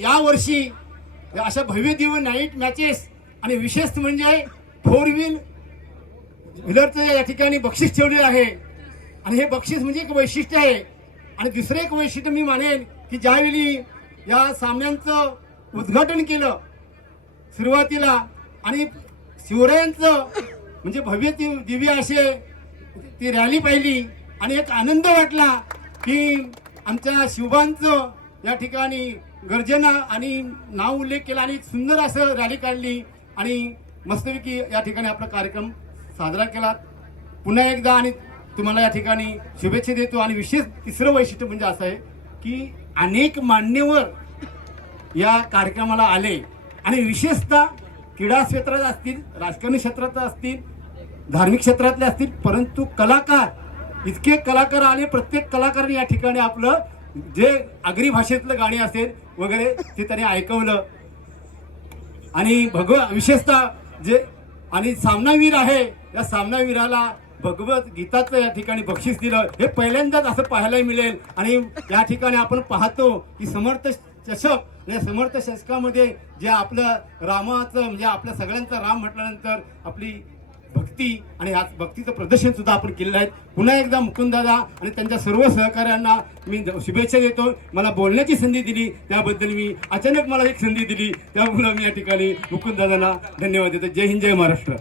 यावर्षी अशा भव्य दिव्य नाईट मॅचेस आणि विशेष म्हणजे फोर व्हील व्हीलरचं या ठिकाणी बक्षीस ठेवलेलं आहे. आणि हे बक्षीस म्हणजे एक वैशिष्ट्य आहे. आणि दुसरं एक वैशिष्ट्य मी मानेन की ज्यावेळी या सामन्यांचं उद्घाटन केलं सुरुवातीला आणि शिवरायांचं म्हणजे भव्य ती दिव्य असे ती रॅली पाहिली आणि एक आनंद वाटला की आमच्या शिवबांचं या ठिकाणी गर्जना आणि नाव उल्लेख केला आणि सुंदर असं रॅली काढली आणि मस्तपैकी या ठिकाणी आपला कार्यक्रम साजरा केला. पुन्हा एकदा आणि तुम्हाला या ठिकाणी शुभेच्छा देतो आणि विशेष तिसरं वैशिष्ट्य म्हणजे असं आहे की अनेक मान्यवर या कार्यक्रमाला आले आणि विशेषतः क्रीडा क्षेत्रात असतील राजकारणी क्षेत्रात असतील धार्मिक क्षेत्रातले असतील परंतु कलाकार इतके कलाकार आले प्रत्येक कलाकाराने या ठिकाणी आपलं जे आगरी भाषेतलं गाणी असेल वगैरे ते त्यांनी ऐकवलं. आणि भगव विशेषतः जे आणि सामनावीर आहे या सामनावीराला भगवत गीताचं या ठिकाणी बक्षीस दिलं. हे पहिल्यांदाच असं पाहायला मिळेल. आणि या ठिकाणी आपण पाहतो की समर्थ चषक या समर्थ शतकामध्ये जे आपलं रामाचं म्हणजे आपल्या सगळ्यांचं राम म्हटल्यानंतर आपली भक्ती आणि आज भक्तीचं प्रदर्शन सुद्धा आपण केलेलं आहे. पुन्हा एकदा मुकुंदादा आणि त्यांच्या सर्व सहकाऱ्यांना मी शुभेच्छा देतो. मला बोलण्याची संधी दिली. त्याबद्दल मी अचानक मला एक संधी दिली. त्यामुळं मी या ठिकाणी मुकुंदादांना धन्यवाद देतो. जय हिंद जय महाराष्ट्र.